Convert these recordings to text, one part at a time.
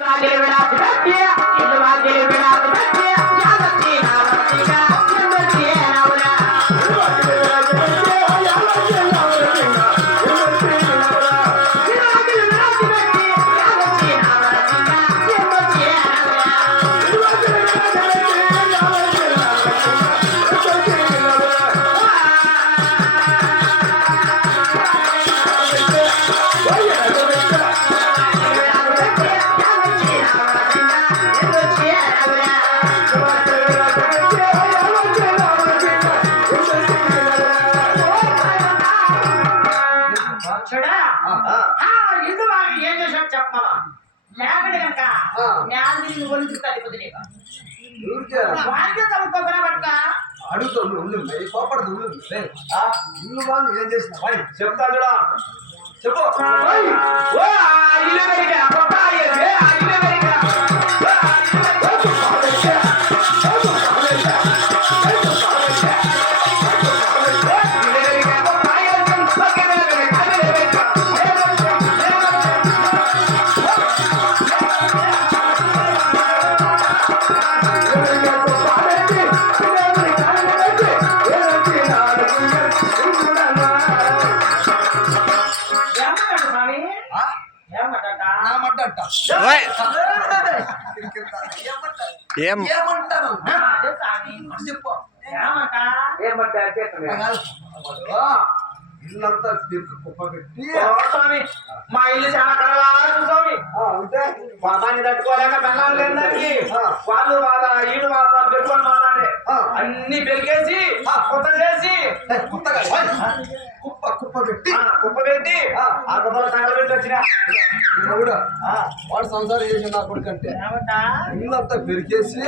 చూడా ఆ, ఇందు వాడు లే, కోపడదు ఇల్లు వాళ్ళు ఏం చేసిన వాయ్, చెప్తా చూడా చెప్పు ఏం? ఏమంటారు? చెప్పు. ఇల్లంతా తిరుగు స్వామి మా ఇల్లు చాలా కలవారు స్వామి. ఆ, ఉంటే పాపాన్ని తట్టుకోలేక బెల్లం లేని దానికి ఆ. వాళ్ళు వాళ్ళ ఈడు వాళ్ళ పెట్టుకొని మాట్లాడే. అన్ని పెరిగేసి ఆ. కొత్త చేసి. కొత్తగా కుప్ప కుప్ప పెట్టి. కుప్ప పెట్టి. ఆ. ఆ కుప్పలో తగలబెట్టి వచ్చిన? కూడా. వాడు సంసారం చేసిన నా కొడుకు అంటే. ఏమంట ఇల్లంతా పెరికేసి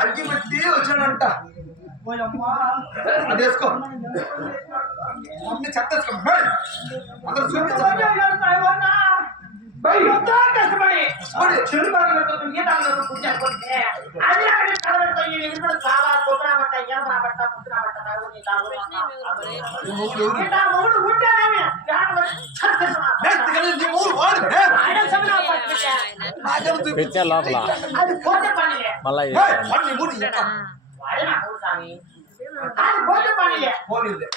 అగ్గి పెట్టి వచ్చాడంట. పోయమ్మా అది వేసుకో. అన్ని చెత్త. అందరూ చూపించాలి కష్టపడి. చెడు పనులతో పట్ట ఎనపన పట్ట ముద్దున పట్ట తాగు నీ తాగు నీ మొగుడు ఎవరు? ఇట్లా మూడు ఉంటేనేమి జాగ్రత్త మేయ్, దిగలే, నీ మొగుడు వాడు, మేయ్. ఆయన సమయం పట్టింటే నాకేం చూపి- పెట్టే లోపల అది పోతే పనిలే మళ్ళా మేయ్, వాడు నీ మొగుడు ఎక్క. వాడే నా మూడు స్వామి అది పోతే పనిలే పోనీలే.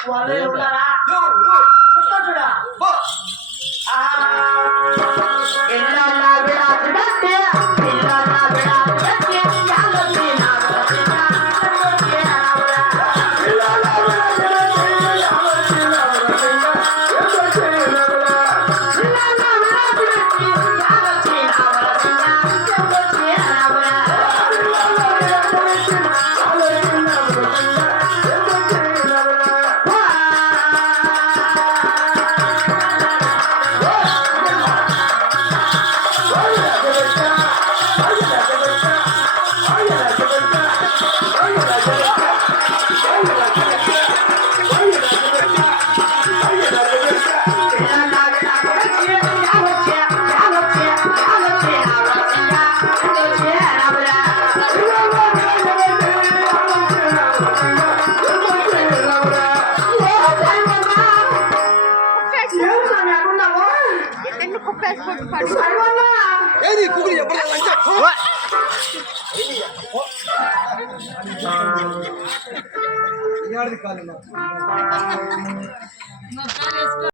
రెండు కుప్పేసి ఏది కుగులు ఎప్పుడు అంటే కాదు